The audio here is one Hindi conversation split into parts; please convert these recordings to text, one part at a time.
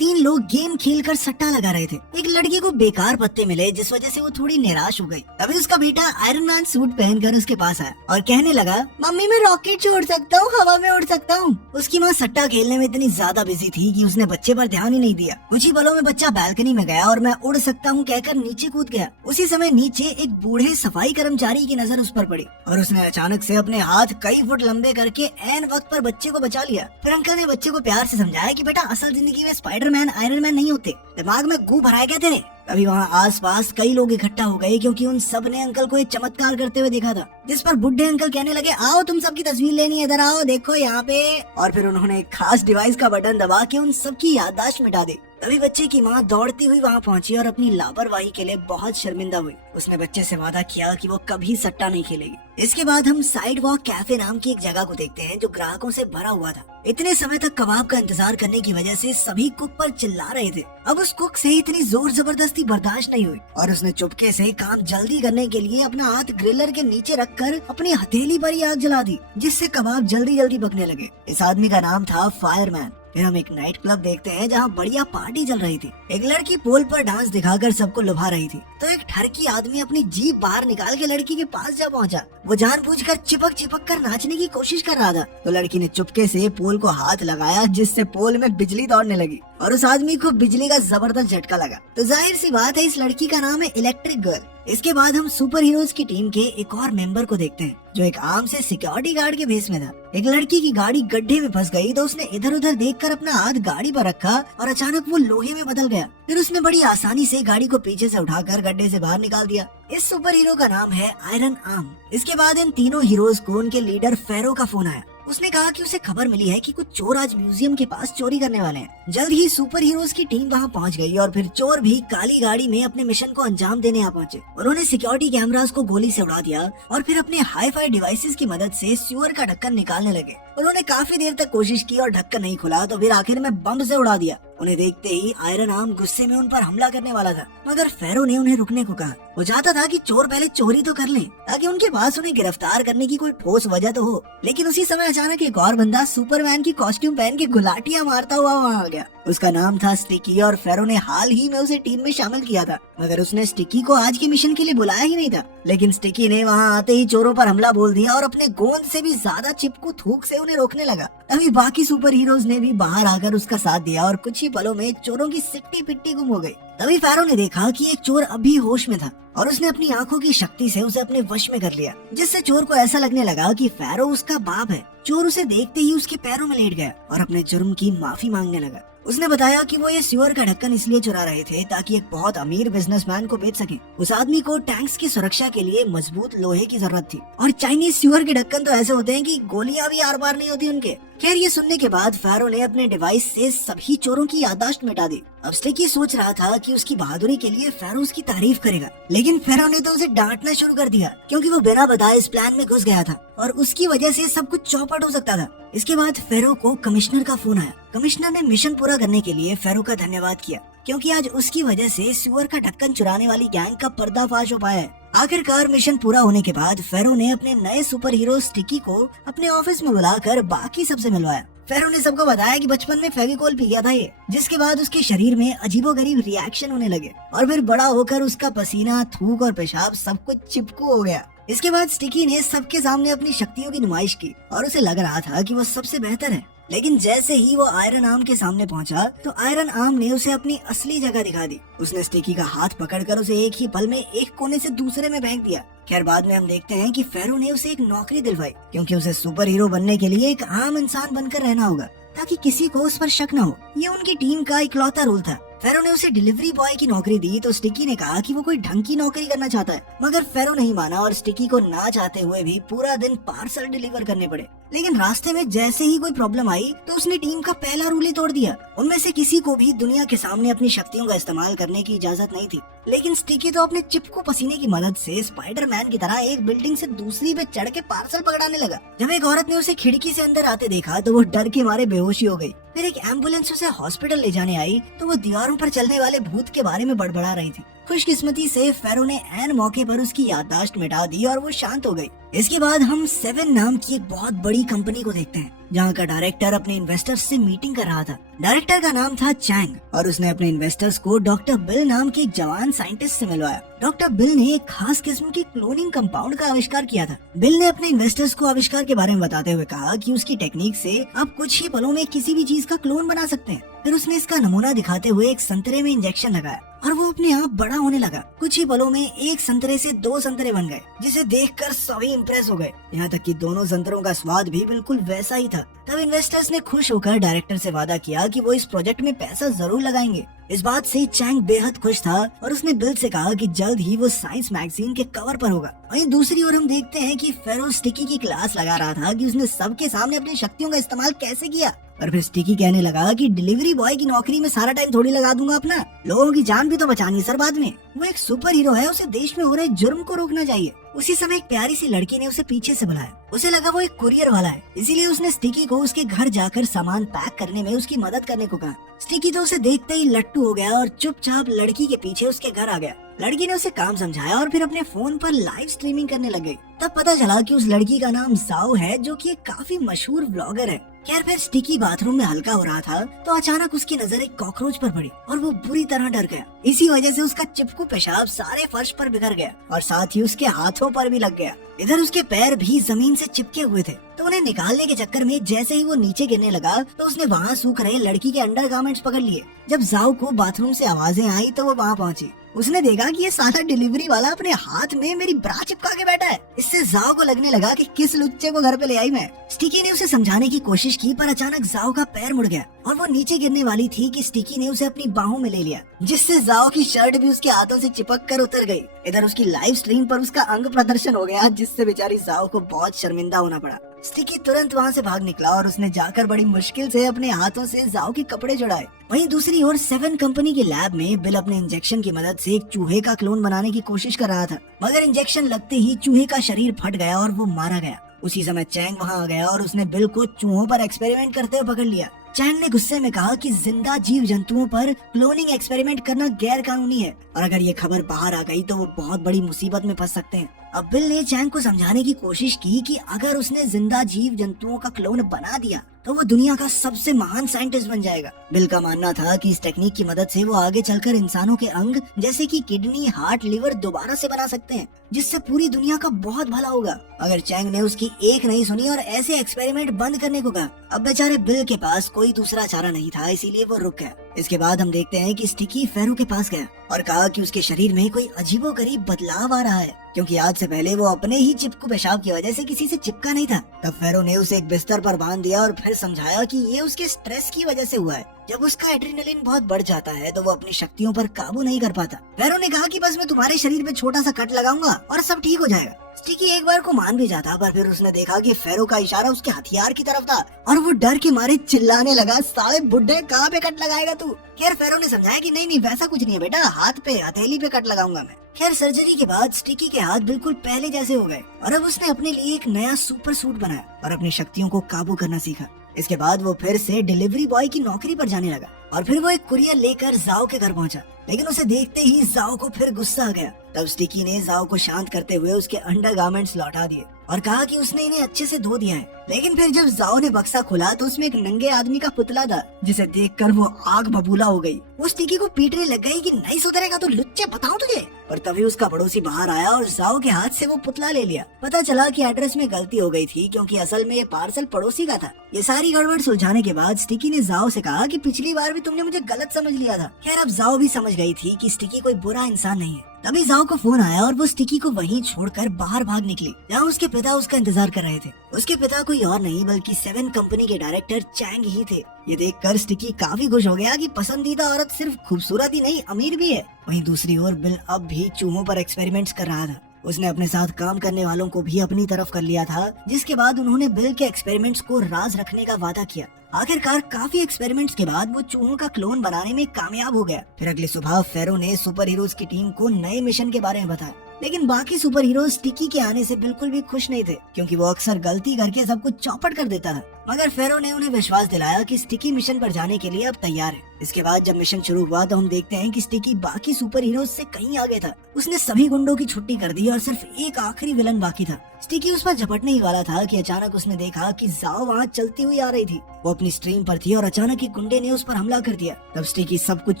तीन लोग गेम खेलकर सट्टा लगा रहे थे। एक लड़की को बेकार पत्ते मिले जिस वजह से वो थोड़ी निराश हो गई। तभी उसका बेटा आयरन मैन सूट पहनकर उसके पास आया और कहने लगा, मम्मी मैं रॉकेट छोड़ सकता हूँ, हवा में उड़ सकता हूँ। उसकी माँ सट्टा खेलने में इतनी ज्यादा बिजी थी कि उसने बच्चे पर ध्यान ही नहीं दिया। कुछ ही पलों में बच्चा बालकनी में गया और मैं उड़ सकता हूँ कहकर नीचे कूद गया। उसी समय नीचे एक बूढ़े सफाई कर्मचारी की नजर उस पर पड़ी और उसने अचानक से अपने हाथ कई फुट लंबे करके ऐन वक्त पर बच्चे को बचा लिया। फिर अंकल ने बच्चे को प्यार से समझाया कि बेटा असल जिंदगी में स्पाइडरमैन आयरन मैन नहीं होते, दिमाग में गू भराया क्या तेरे। अभी वहाँ आसपास कई लोग इकट्ठा हो गए क्योंकि उन सब ने अंकल को एक चमत्कार करते हुए देखा था, जिस पर बुढ़े अंकल कहने लगे, आओ तुम सबकी तस्वीर लेनी है, इधर आओ देखो यहाँ पे। और फिर उन्होंने एक खास डिवाइस का बटन दबा के उन सबकी याददाश्त मिटा दी। तभी बच्चे की माँ दौड़ती हुई वहाँ पहुंची और अपनी लापरवाही के लिए बहुत शर्मिंदा हुई। उसने बच्चे से वादा किया कि वो कभी सट्टा नहीं खेलेगी। इसके बाद हम साइड वॉक कैफे नाम की एक जगह को देखते हैं जो ग्राहकों से भरा हुआ था। इतने समय तक कबाब का इंतजार करने की वजह से सभी कुक पर चिल्ला रहे थे। अब उस कुक से इतनी जोर जबरदस्ती बर्दाश्त नहीं हुई और उसने चुपके से काम जल्दी करने के लिए अपना हाथ ग्रिलर के नीचे रखकर अपनी हथेली पर ही आग जला दी, जिससे कबाब जल्दी जल्दी पकने लगे। इस आदमी का नाम था फायरमैन। फिर हम एक नाइट क्लब देखते हैं जहाँ बढ़िया पार्टी चल रही थी। एक लड़की पोल पर डांस दिखाकर सबको लुभा रही थी, तो एक ठरकी आदमी अपनी जीभ बाहर निकाल के लड़की के पास जा पहुंचा। वो जानबूझकर चिपक चिपक कर नाचने की कोशिश कर रहा था, तो लड़की ने चुपके से पोल को हाथ लगाया, जिससे पोल में बिजली दौड़ने लगी और उस आदमी को बिजली का जबरदस्त झटका लगा। तो जाहिर सी बात है इस लड़की का नाम है इलेक्ट्रिक गर्ल। इसके बाद हम सुपर हीरोज की टीम के एक और मेंबर को देखते हैं जो एक आम से सिक्योरिटी गार्ड के भेस में था। एक लड़की की गाड़ी गड्ढे में फंस गई तो उसने इधर उधर देखकर अपना हाथ गाड़ी पर रखा और अचानक वो लोहे में बदल गया। फिर उसने बड़ी आसानी से गाड़ी को पीछे से उठाकर गड्ढे से बाहर निकाल दिया। इस सुपर हीरो का नाम है आयरन आर्म। इसके बाद इन तीनों हीरोज को उनके लीडर फेरो का फोन आया। उसने कहा कि उसे खबर मिली है कि कुछ चोर आज म्यूजियम के पास चोरी करने वाले हैं। जल्द ही सुपर हीरोज की टीम वहां पहुंच गई और फिर चोर भी काली गाड़ी में अपने मिशन को अंजाम देने आ पहुंचे। उन्होंने सिक्योरिटी कैमरास को गोली से उड़ा दिया और फिर अपने हाई फाई डिवाइसेस की मदद से सीवर का ढक्कन निकालने लगे। उन्होंने काफी देर तक कोशिश की और ढक्कन नहीं खुला, तो फिर आखिर में बम से उड़ा दिया। उन्हें देखते ही आयरन आर्म गुस्से में उन पर हमला करने वाला था, मगर फेरो ने उन्हें रुकने को कहा। वो चाहता था कि चोर पहले चोरी तो कर लें ताकि उनके पास उन्हें गिरफ्तार करने की कोई ठोस वजह तो हो। लेकिन उसी समय अचानक एक और बंदा सुपरमैन की कॉस्ट्यूम पहन के गुलाटियां मारता हुआ वहाँ आ गया। उसका नाम था स्टिकी और फेरो ने हाल ही में उसे टीम में शामिल किया था, मगर उसने स्टिकी को आज के मिशन के लिए बुलाया ही नहीं था। लेकिन स्टिकी ने वहाँ आते ही चोरों पर हमला बोल दिया और अपने गोंद से भी ज्यादा चिपकू थूक से उन्हें रोकने लगा। तभी बाकी सुपर हीरोज ने भी बाहर आकर उसका साथ दिया और कुछ ही पलों में चोरों की सिट्टी पिट्टी गुम हो गई। तभी फेरो ने देखा कि एक चोर अभी होश में था और उसने अपनी आंखों की शक्ति से उसे अपने वश में कर लिया, जिससे चोर को ऐसा लगने लगा कि फेरो उसका बाप है। चोर उसे देखते ही उसके पैरों में लेट गया और अपने जुर्म की माफी मांगने लगा। उसने बताया कि वो ये सीवर का ढक्कन इसलिए चुरा रहे थे ताकि एक बहुत अमीर बिजनेसमैन को बेच सके। उस आदमी को टैंक्स की सुरक्षा के लिए मजबूत लोहे की जरूरत थी और चाइनीज सीवर के ढक्कन तो ऐसे होते हैं कि गोलियां भी आर पार नहीं होती उनके। खैर ये सुनने के बाद फेरो ने अपने डिवाइस से सभी चोरों की याददाश्त मिटा दी। अब स्टिकी सोच रहा था कि उसकी बहादुरी के लिए फेरो उसकी तारीफ करेगा, लेकिन फेरो ने तो उसे डांटना शुरू कर दिया क्योंकि वो बिना बताए इस प्लान में घुस गया था और उसकी वजह से सब कुछ चौपट हो सकता था। इसके बाद फेरो को कमिश्नर का फोन आया। कमिश्नर ने मिशन पूरा करने के लिए फेरो का धन्यवाद किया क्योंकि आज उसकी वजह से सीवर का ढक्कन चुराने वाली गैंग का पर्दाफाश हो पाया है। आखिरकार मिशन पूरा होने के बाद फेरो ने अपने नए सुपर हीरो स्टिकी को अपने ऑफिस में बुलाकर बाकी सबसे मिलवाया। फेरो ने सबको बताया कि बचपन में फेविकोल पी गया था ये, जिसके बाद उसके शरीर में अजीबोगरीब रिएक्शन होने लगे और फिर बड़ा होकर उसका पसीना, थूक और पेशाब सब कुछ चिपकू हो गया। इसके बाद स्टिकी ने सबके सामने अपनी शक्तियों की नुमाइश की और उसे लग रहा था कि वो सबसे बेहतर है। लेकिन जैसे ही वो आयरन आर्म के सामने पहुंचा तो आयरन आर्म ने उसे अपनी असली जगह दिखा दी। उसने स्टिकी का हाथ पकड़कर उसे एक ही पल में एक कोने से दूसरे में फेंक दिया। खैर बाद में हम देखते हैं कि फेरो ने उसे एक नौकरी दिलवाई क्योंकि उसे सुपर हीरो बनने के लिए एक आम इंसान बनकर रहना होगा ताकि किसी को उस पर शक न हो। ये उनकी टीम का इकलौता रोल था। फेरो ने उसे डिलीवरी बॉय की नौकरी दी तो स्टिकी ने कहा कि वो कोई ढंग की नौकरी करना चाहता है, मगर फेरो नहीं माना और स्टिकी को ना चाहते हुए भी पूरा दिन पार्सल डिलीवर करने पड़े। लेकिन रास्ते में जैसे ही कोई प्रॉब्लम आई तो उसने टीम का पहला रूल ही तोड़ दिया। उनमें से किसी को भी दुनिया के सामने अपनी शक्तियों का इस्तेमाल करने की इजाजत नहीं थी, लेकिन स्टिकी तो अपने चिपकू पसीने की मदद से स्पाइडरमैन की तरह एक बिल्डिंग से दूसरी पे चढ़ के पार्सल पकड़ाने लगा। जब एक औरत ने उसे खिड़की से अंदर आते देखा तो वो डर के मारे बेहोशी हो गई। फिर एक एम्बुलेंस उसे हॉस्पिटल ले जाने आई तो वो दीवारों पर चलने वाले भूत के बारे में बड़बड़ा रही थी। खुशकिस्मती से फेरो ने ऐन मौके पर उसकी याददाश्त मिटा दी और वो शांत हो गई। इसके बाद हम 7 नाम की एक बहुत बड़ी कंपनी को देखते हैं, जहाँ का डायरेक्टर अपने इन्वेस्टर्स से मीटिंग कर रहा था। डायरेक्टर का नाम था चैंग और उसने अपने इन्वेस्टर्स को डॉक्टर बिल नाम के एक जवान साइंटिस्ट से मिलवाया। डॉक्टर बिल ने एक खास किस्म की क्लोनिंग कंपाउंड का आविष्कार किया था। बिल ने अपने इन्वेस्टर्स को आविष्कार के बारे में बताते हुए कहा कि उसकी टेक्निक से आप कुछ ही पलों में किसी भी चीज का क्लोन बना सकते हैं। फिर उसने इसका नमूना दिखाते हुए एक संतरे में इंजेक्शन लगाया और वो अपने आप बड़ा होने लगा। कुछ ही पलों में एक संतरे से 2 संतरे बन गए, जिसे देखकर सभी इम्प्रेस हो गए, यहाँ तक कि दोनों संतरों का स्वाद भी बिल्कुल वैसा ही था। तब इन्वेस्टर्स ने खुश होकर डायरेक्टर से वादा किया कि वो इस प्रोजेक्ट में पैसा जरूर लगाएंगे। इस बात से चैंग बेहद खुश था और उसने बिल से कहा कि जल्द ही वो साइंस मैगजीन के कवर पर होगा। वहीं दूसरी ओर हम देखते हैं कि फेरो स्टिकी की क्लास लगा रहा था कि उसने सबके सामने अपनी शक्तियों का इस्तेमाल कैसे किया। और फिर स्टिकी कहने लगा कि डिलीवरी बॉय की नौकरी में सारा टाइम थोड़ी लगा दूंगा अपना, लोगों की जान भी तो बचानी सर बाद में। वो एक सुपर हीरो है, उसे देश में हो रहे जुर्म को रोकना चाहिए। उसी समय एक प्यारी सी लड़की ने उसे पीछे से बुलाया। उसे लगा वो एक कुरियर वाला है, इसीलिए उसने स्टिकी को उसके घर जाकर सामान पैक करने में उसकी मदद करने को कहा। स्टिकी तो उसे देखते ही लट्टू हो गया और चुपचाप लड़की के पीछे उसके घर आ गया। लड़की ने उसे काम समझाया और फिर अपने फोन पर लाइव स्ट्रीमिंग करने लग गई। तब पता चला कि उस लड़की का नाम जाओ है, जो कि एक काफी मशहूर ब्लॉगर है। खैर फिर स्टिकी बाथरूम में हल्का हो रहा था तो अचानक उसकी नजर एक कॉकरोच पर पड़ी और वो बुरी तरह डर गया। इसी वजह से उसका चिपकू पेशाब सारे फर्श पर बिखर गया और साथ ही उसके हाथों पर भी लग गया। इधर उसके पैर भी जमीन से चिपके हुए थे, तो उन्हें निकालने के चक्कर में जैसे ही वो नीचे गिरने लगा तो उसने वहाँ सूख रहे लड़की के अंडरगारमेंट्स पकड़ लिए। जब जाओ को बाथरूम से आवाजें आई तो वो वहाँ पहुंची। उसने देखा कि ये साला डिलीवरी वाला अपने हाथ में मेरी ब्रा चिपका के बैठा है। इससे जाओ को लगने लगा कि किस लुच्चे को घर पे ले आई मैं। स्टिकी ने उसे समझाने की कोशिश की पर अचानक जाओ का पैर मुड़ गया और वो नीचे गिरने वाली थी कि स्टिकी ने उसे अपनी बाहों में ले लिया, जिससे जाओ की शर्ट भी उसके हाथों से चिपक कर उतर गई। इधर उसकी लाइव स्ट्रीम पर उसका अंग प्रदर्शन हो गया, जिससे बेचारी जाओ को बहुत शर्मिंदा होना पड़ा। स्टिकी तुरंत वहाँ से भाग निकला और उसने जाकर बड़ी मुश्किल से अपने हाथों से जाओ के कपड़े जुड़ाए। वहीं दूसरी ओर 7 कंपनी के लैब में बिल अपने इंजेक्शन की मदद से एक चूहे का क्लोन बनाने की कोशिश कर रहा था, मगर इंजेक्शन लगते ही चूहे का शरीर फट गया और वो मारा गया। उसी समय चैंग वहाँ आ गया और उसने बिल को चूहों पर एक्सपेरिमेंट करते हुए पकड़ लिया। चैंग ने गुस्से में कहा कि जिंदा जीव जंतुओं पर क्लोनिंग एक्सपेरिमेंट करना गैर कानूनी है और अगर ये खबर बाहर आ गई तो वो बहुत बड़ी मुसीबत में फंस सकते हैं। अब बिल ने चैंग को समझाने की कोशिश की कि अगर उसने जिंदा जीव जंतुओं का क्लोन बना दिया तो वो दुनिया का सबसे महान साइंटिस्ट बन जाएगा। बिल का मानना था कि इस टेक्निक की मदद से वो आगे चलकर इंसानों के अंग जैसे कि किडनी, हार्ट, लिवर दोबारा से बना सकते हैं, जिससे पूरी दुनिया का बहुत भला होगा। अगर चैंग ने उसकी एक नहीं सुनी और ऐसे एक्सपेरिमेंट बंद करने को कहा। अब बेचारे बिल के पास कोई दूसरा चारा नहीं था, इसीलिए वो रुक गया। इसके बाद हम देखते हैं कि स्टिकी फेरो के पास गया और कहा कि उसके शरीर में कोई अजीबोगरीब बदलाव आ रहा है, क्योंकि आज से पहले वो अपने ही चिपकू पेशाब की वजह से किसी से चिपका नहीं था। तब फेरो ने उसे एक बिस्तर पर बांध दिया और फिर समझाया कि ये उसके स्ट्रेस की वजह से हुआ है। जब उसका एड्रेनलिन बहुत बढ़ जाता है तो वो अपनी शक्तियों पर काबू नहीं कर पाता। फेरो ने कहा कि बस मैं तुम्हारे शरीर पे छोटा सा कट लगाऊंगा और सब ठीक हो जाएगा। स्टिकी एक बार को मान भी जाता, पर फिर उसने देखा कि फेरो का इशारा उसके हथियार की तरफ था और वो डर के मारे चिल्लाने लगा, साले बुड्ढे कहाँ पे कट लगाएगा तू। खैर फेरो ने समझाया कि नहीं वैसा कुछ नहीं है बेटा, हाथ पे हथेली पे कट लगाऊंगा मैं। खैर सर्जरी के बाद स्टिकी के हाथ बिल्कुल पहले जैसे हो गए और अब उसने अपने लिए एक नया सुपर सूट बनाया और अपनी शक्तियों को काबू करना सीखा। इसके बाद वो फिर से डिलीवरी बॉय की नौकरी पर जाने लगा और फिर वो एक कुरियर लेकर जाओ के घर पहुंचा, लेकिन उसे देखते ही जाओ को फिर गुस्सा आ गया। तब स्टिकी ने जाओ को शांत करते हुए उसके अंडरगारमेंट्स लौटा दिए और कहा कि उसने इन्हें अच्छे से धो दिया है। लेकिन फिर जब जाओ ने बक्सा खोला तो उसमें एक नंगे आदमी का पुतला था, जिसे देखकर वो आग बबूला हो गई। वो स्टिकी को पीटने लग गई कि नहीं सुधरेगा तो लुच्चे बताऊं तुझे। पर तभी उसका पड़ोसी बाहर आया और जाओ के हाथ से वो पुतला ले लिया। पता चला कि एड्रेस में गलती हो गई थी, क्योंकि असल में ये पार्सल पड़ोसी का था। ये सारी गड़बड़ सुलझाने के बाद स्टिकी ने जाओ से कहा कि पिछली बार भी तुमने मुझे गलत समझ लिया था। खैर अब जाओ भी समझ गई थी कि स्टिकी कोई बुरा इंसान नहीं है। तभी जाओ को फोन आया और वो स्टिकी को वहीं छोड़कर बाहर भाग निकली, जहाँ उसके पिता उसका इंतजार कर रहे थे। उसके पिता कोई और नहीं बल्कि 7 कंपनी के डायरेक्टर चैंग ही थे। ये देखकर स्टिकी काफी खुश हो गया कि पसंदीदा औरत सिर्फ खूबसूरत ही नहीं अमीर भी है। वहीं दूसरी ओर बिल अब भी चूहों पर एक्सपेरिमेंट्स कर रहा था। उसने अपने साथ काम करने वालों को भी अपनी तरफ कर लिया था, जिसके बाद उन्होंने बिल के एक्सपेरिमेंट्स को राज रखने का वादा किया। आखिरकार काफी एक्सपेरिमेंट्स के बाद वो चूहों का क्लोन बनाने में कामयाब हो गया। फिर अगली सुबह फेरो ने सुपर हीरोज की टीम को नए मिशन के बारे में बताया, लेकिन बाकी सुपर हीरोज स्टिकी के आने से बिल्कुल भी खुश नहीं थे, क्योंकि वो अक्सर गलती करके सब कुछ चौपट कर देता था। मगर फेरो ने उन्हें विश्वास दिलाया कि स्टिकी मिशन पर जाने के लिए अब तैयार है। इसके बाद जब मिशन शुरू हुआ तो हम देखते हैं कि स्टिकी बाकी सुपर हीरोज से कहीं आगे था। उसने सभी गुंडों की छुट्टी कर दी और सिर्फ एक आखिरी विलन बाकी था। स्टिकी उस पर झपटने ही वाला था कि अचानक उसने देखा कि जाओ वहाँ चलती हुई आ रही थी। वो अपनी स्ट्रीम पर थी और अचानक एक गुंडे ने उस पर हमला कर दिया। तब स्टिकी सब कुछ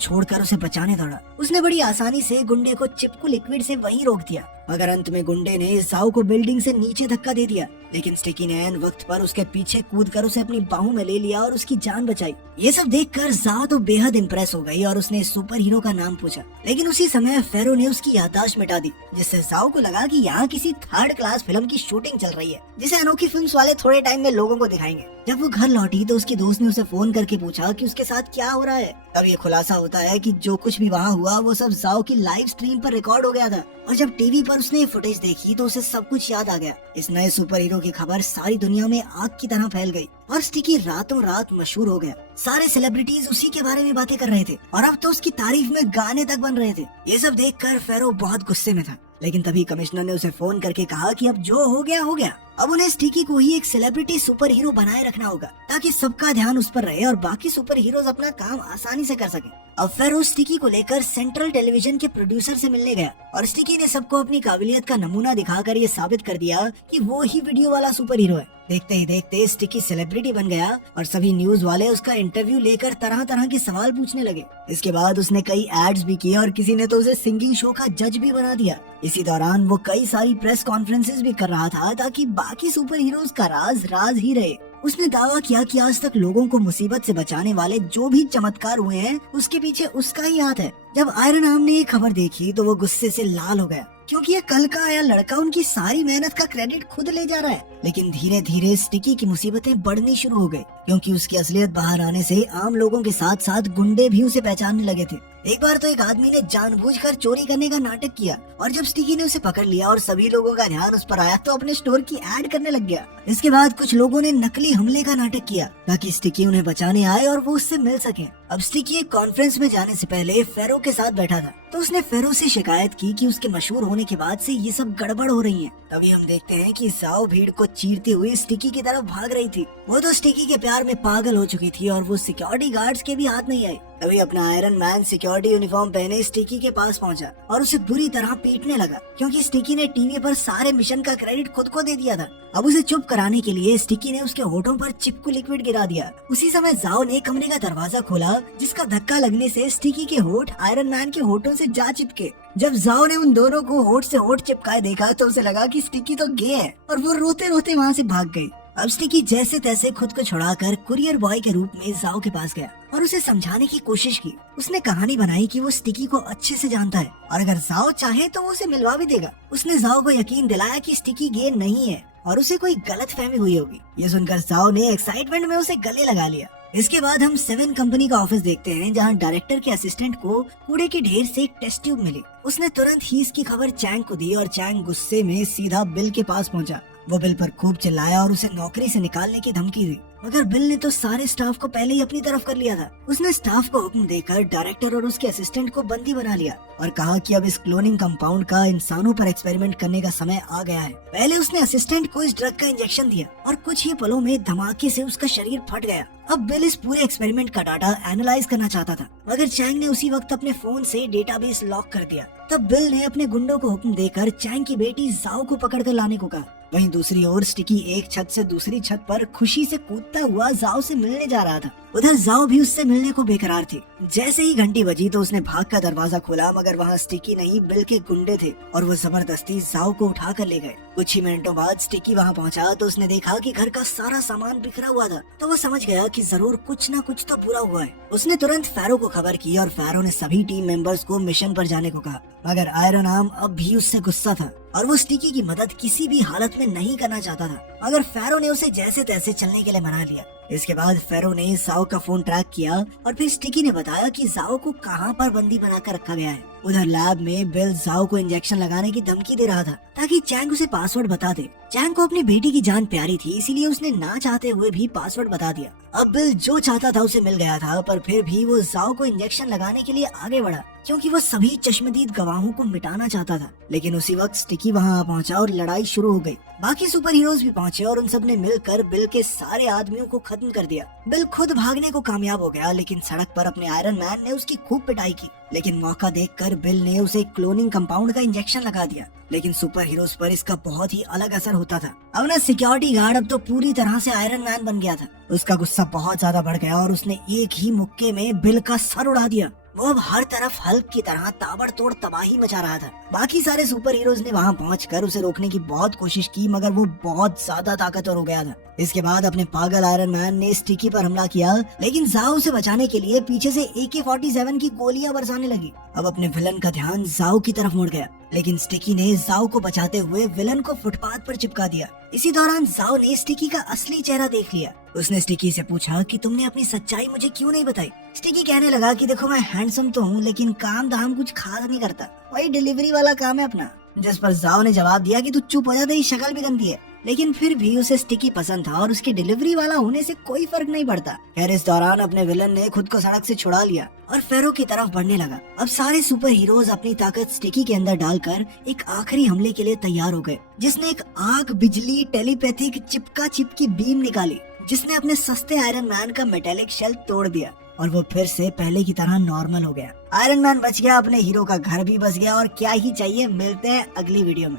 छोड़कर उसे बचाने दौड़ा। उसने बड़ी आसानी से गुंडे को चिपकू लिक्विड से वहीं रोक दिया, मगर अंत में गुंडे ने जाओ को बिल्डिंग से नीचे धक्का दे दिया। लेकिन स्टिकी ने ऐन वक्त पर उसके पीछे कूदकर उसे अपनी बाहों में ले लिया और उसकी जान बचाई। ये सब देखकर जाओ तो बेहद इम्प्रेस हो गई और उसने सुपर हीरो का नाम पूछा। लेकिन उसी समय फेरो ने उसकी याददाश्त मिटा दी, जिससे जाओ को लगा कि यहाँ किसी थर्ड क्लास फिल्म की शूटिंग चल रही है, जिसे अनोखी फिल्म्स वाले थोड़े टाइम में लोगों को दिखाएंगे। जब वो घर लौटी तो उसकी दोस्त ने उसे फोन करके पूछा कि उसके साथ क्या हो रहा है। तब ये खुलासा होता है कि जो कुछ भी वहाँ हुआ वो सब जाओ की लाइव स्ट्रीम पर रिकॉर्ड हो गया था, और जब टीवी पर उसने ये फुटेज देखी तो उसे सब कुछ याद आ गया। इस नए सुपर हीरो की खबर सारी दुनिया में आग की तरह फैल गई और स्टिकी रातों रात मशहूर हो गया। सारे सेलिब्रिटीज उसी के बारे में बातें कर रहे थे और अब तो उसकी तारीफ में गाने तक बन रहे थे। ये सब देखकर फेरो बहुत गुस्से में था, लेकिन तभी कमिश्नर ने उसे फोन करके कहा कि अब जो हो गया हो गया। अब उन्हें स्टिकी को ही एक सेलिब्रिटी सुपर हीरो बनाए रखना होगा ताकि सबका ध्यान उस पर रहे और बाकी सुपर हीरोज अपना काम आसानी से कर सकें। अब फेरो स्टिकी को लेकर सेंट्रल टेलीविजन के प्रोड्यूसर से मिलने गया और स्टिकी ने सबको अपनी काबिलियत का नमूना दिखाकर ये साबित कर दिया कि वो ही वीडियो वाला सुपर हीरो है। देखते ही देखते स्टिकी सेलिब्रिटी बन गया और सभी न्यूज वाले उसका इंटरव्यू लेकर तरह तरह के सवाल पूछने लगे। इसके बाद उसने कई एड्स भी किए और किसी ने तो उसे सिंगिंग शो का जज भी बना दिया। इसी दौरान वो कई सारी प्रेस कॉन्फ्रेंसेस भी कर रहा था ताकि बाकी सुपर हीरोज का राज राज ही रहे। उसने दावा किया कि आज तक लोगों को मुसीबत से बचाने वाले जो भी चमत्कार हुए हैं उसके पीछे उसका ही हाथ है। जब आयरन आर्म ने ये खबर देखी तो वो गुस्से से लाल हो गया, क्योंकि ये कल का आया लड़का उनकी सारी मेहनत का क्रेडिट खुद ले जा रहा है। लेकिन धीरे धीरे स्टिकी की मुसीबतें बढ़नी शुरू हो गई, क्योंकि उसकी असलियत बाहर आने से आम लोगों के साथ साथ गुंडे भी उसे पहचानने लगे थे। एक बार तो एक आदमी ने जानबूझकर चोरी करने का नाटक किया और जब स्टिकी ने उसे पकड़ लिया और सभी लोगों का ध्यान उस पर आया तो अपने स्टोर की ऐड करने लग गया। इसके बाद कुछ लोगों ने नकली हमले का नाटक किया ताकि स्टिकी उन्हें बचाने आए और वो उससे मिल सके। अब स्टिकी एक कॉन्फ्रेंस में जाने से पहले फेरो के साथ बैठा था, तो उसने फेरो से शिकायत की कि उसके मशहूर होने के बाद से ये सब गड़बड़ हो रही है। तभी हम देखते हैं कि जाओ भीड़ को चीरती हुई स्टिकी की तरफ भाग रही थी। वो तो स्टिकी के प्यार में पागल हो चुकी थी और वो सिक्योरिटी गार्ड्स के भी हाथ नहीं आई। तभी अपना आयरन मैन सिक्योरिटी यूनिफॉर्म पहने स्टिकी के पास पहुंचा और उसे बुरी तरह पीटने लगा, क्योंकि स्टिकी ने टीवी पर सारे मिशन का क्रेडिट खुद को दे दिया था। अब उसे चुप कराने के लिए स्टिकी ने उसके होठों पर चिपकू लिक्विड गिरा दिया। उसी समय जाओ ने कमरे का दरवाजा खोला, जिसका धक्का लगने से स्टिकी के होठ आयरन मैन के होठों से जा चिपके। जब जाओ ने उन दोनों को होठ से होठ चिपकाए देखा तो उसे लगा कि स्टिकी तो गे है और वो रोते रोते वहाँ से भाग गई। अब स्टिकी जैसे तैसे खुद को छुड़ाकर कुरियर बॉय के रूप में जाओ के पास गया और उसे समझाने की कोशिश की। उसने कहानी बनाई कि वो स्टिकी को अच्छे से जानता है और अगर जाओ चाहे तो वो उसे मिलवा भी देगा। उसने जाओ को यकीन दिलाया कि स्टिकी गे नहीं है और उसे कोई गलत फहमी हुई होगी। ये सुनकर जाओ ने एक्साइटमेंट में उसे गले लगा लिया। इसके बाद हम 7 कंपनी का ऑफिस देखते हैं, जहां डायरेक्टर के असिस्टेंट को कूड़े के ढेर से एक टेस्ट ट्यूब मिली। उसने तुरंत ही इसकी खबर चैंग को दी और चैंग गुस्से में सीधा बिल के पास पहुंचा। वो बिल पर खूब चिल्लाया और उसे नौकरी से निकालने की धमकी दी, मगर बिल ने तो सारे स्टाफ को पहले ही अपनी तरफ कर लिया था। उसने स्टाफ को हुक्म देकर डायरेक्टर और उसके असिस्टेंट को बंदी बना लिया और कहा कि अब इस क्लोनिंग कंपाउंड का इंसानों पर एक्सपेरिमेंट करने का समय आ गया है। पहले उसने असिस्टेंट को इस ड्रग का इंजेक्शन दिया और कुछ ही पलों में धमाके से उसका शरीर फट गया। अब बिल इस पूरे एक्सपेरिमेंट का डाटा एनालाइज करना चाहता था, मगर चैंग ने उसी वक्त अपने फोन से डेटाबेस लॉक कर दिया। तब बिल ने अपने गुंडों को हुक्म देकर चैंग की बेटी जाओ को पकड़कर लाने को कहा। वहीं दूसरी ओर स्टिकी एक छत से दूसरी छत पर खुशी से कूदता हुआ जाओ से मिलने जा रहा था। उधर जाओ भी उससे मिलने को बेकरार थी। जैसे ही घंटी बजी तो उसने भाग का दरवाजा खोला, मगर वहाँ स्टिकी नहीं बिल के गुंडे थे और वो जबरदस्ती जाओ को उठा कर ले गए। कुछ ही मिनटों बाद स्टिकी वहाँ पहुँचा तो उसने देखा कि घर का सारा सामान बिखरा हुआ था, तो वो समझ गया कि जरूर कुछ न कुछ तो बुरा हुआ है। उसने तुरंत फेरो को खबर की और फेरो ने सभी टीम मेंबर्स को मिशन पर जाने को कहा, मगर आयरन आर्म अब भी उससे गुस्सा था और वो स्टिकी की मदद किसी भी हालत में नहीं करना चाहता था, मगर फेरो ने उसे जैसे तैसे चलने के लिए मना लिया। इसके बाद फेरो ने जाओ का फोन ट्रैक किया और फिर स्टिकी ने बताया कि जाओ को कहां पर बंदी बनाकर रखा गया है। उधर लैब में बिल जाओ को इंजेक्शन लगाने की धमकी दे रहा था ताकि चैंग उसे पासवर्ड बता दे। चैंग को अपनी बेटी की जान प्यारी थी, इसीलिए उसने ना चाहते हुए भी पासवर्ड बता दिया। अब बिल जो चाहता था उसे मिल गया था, पर फिर भी वो जाओ को इंजेक्शन लगाने के लिए आगे बढ़ा क्योंकि वो सभी चश्मदीद गवाहों को मिटाना चाहता था। लेकिन उसी वक्त स्टिकी वहां आ पहुंचा और लड़ाई शुरू हो गई। बाकी सुपर हीरोज भी पहुंचे और उन सब ने मिलकर बिल के सारे आदमियों को खत्म कर दिया। बिल खुद भागने को कामयाब हो गया, लेकिन सड़क पर अपने आयरन मैन ने उसकी खूब पिटाई की। लेकिन मौका देखकर बिल ने उसे क्लोनिंग कंपाउंड का इंजेक्शन लगा दिया। लेकिन सुपर हीरोज पर इसका बहुत ही अलग असर होता था। अब ना सिक्योरिटी गार्ड अब तो पूरी तरह से आयरन मैन बन गया था। उसका गुस्सा बहुत ज्यादा बढ़ गया और उसने एक ही मुक्के में बिल का सर उड़ा दिया। वो अब हर तरफ हल्क की तरह ताबड़तोड़ तबाही मचा रहा था। बाकी सारे सुपर हीरोज ने वहां पहुंचकर उसे रोकने की बहुत कोशिश की, मगर वो बहुत ज्यादा ताकतवर हो गया था। इसके बाद अपने पागल आयरन मैन ने स्टिकी पर हमला किया, लेकिन जाओ से बचाने के लिए पीछे से AK-47 की गोलियां बरसाने लगी। अब अपने विलन का ध्यान जाओ की तरफ मुड़ गया, लेकिन स्टिकी ने जाओ को बचाते हुए विलन को फुटपाथ पर चिपका दिया। इसी दौरान जाओ ने स्टिकी का असली चेहरा देख लिया। उसने स्टिकी से पूछा कि तुमने अपनी सच्चाई मुझे क्यों नहीं बताई। स्टिकी कहने लगा कि देखो, मैं हैंडसम तो हूँ, लेकिन काम धाम कुछ खास नहीं करता, वही डिलीवरी वाला काम है अपना। जिस पर जाओ ने जवाब दिया कि तू चुप हो जा, तेरी शक्ल भी गंदी है। लेकिन फिर भी उसे स्टिकी पसंद था और उसके डिलीवरी वाला होने से कोई फर्क नहीं पड़ता। खैर, इस दौरान अपने विलन ने खुद को सड़क से छुड़ा लिया और फेरो की तरफ बढ़ने लगा। अब सारे सुपर हीरोज अपनी ताकत स्टिकी के अंदर डालकर एक आखिरी हमले के लिए तैयार हो गए, जिसने एक आग, बिजली, टेलीपैथिक चिपका चिपकी बीम निकाली, जिसने अपने सस्ते आयरन मैन का मेटेलिक शेल तोड़ दिया और वो फिर से पहले की तरह नॉर्मल हो गया। आयरन मैन बच गया, अपने हीरो का घर भी बच गया, और क्या ही चाहिए। मिलते हैं अगली वीडियो में।